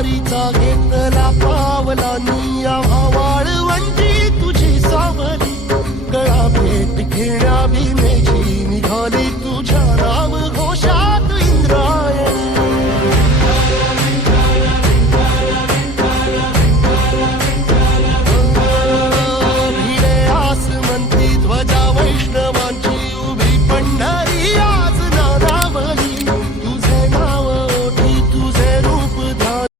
वारीचा घेतला पावलांनी आम्हा वाळवंटी तुझी सावली, गळा भेट घेण्या भीमेची निघाली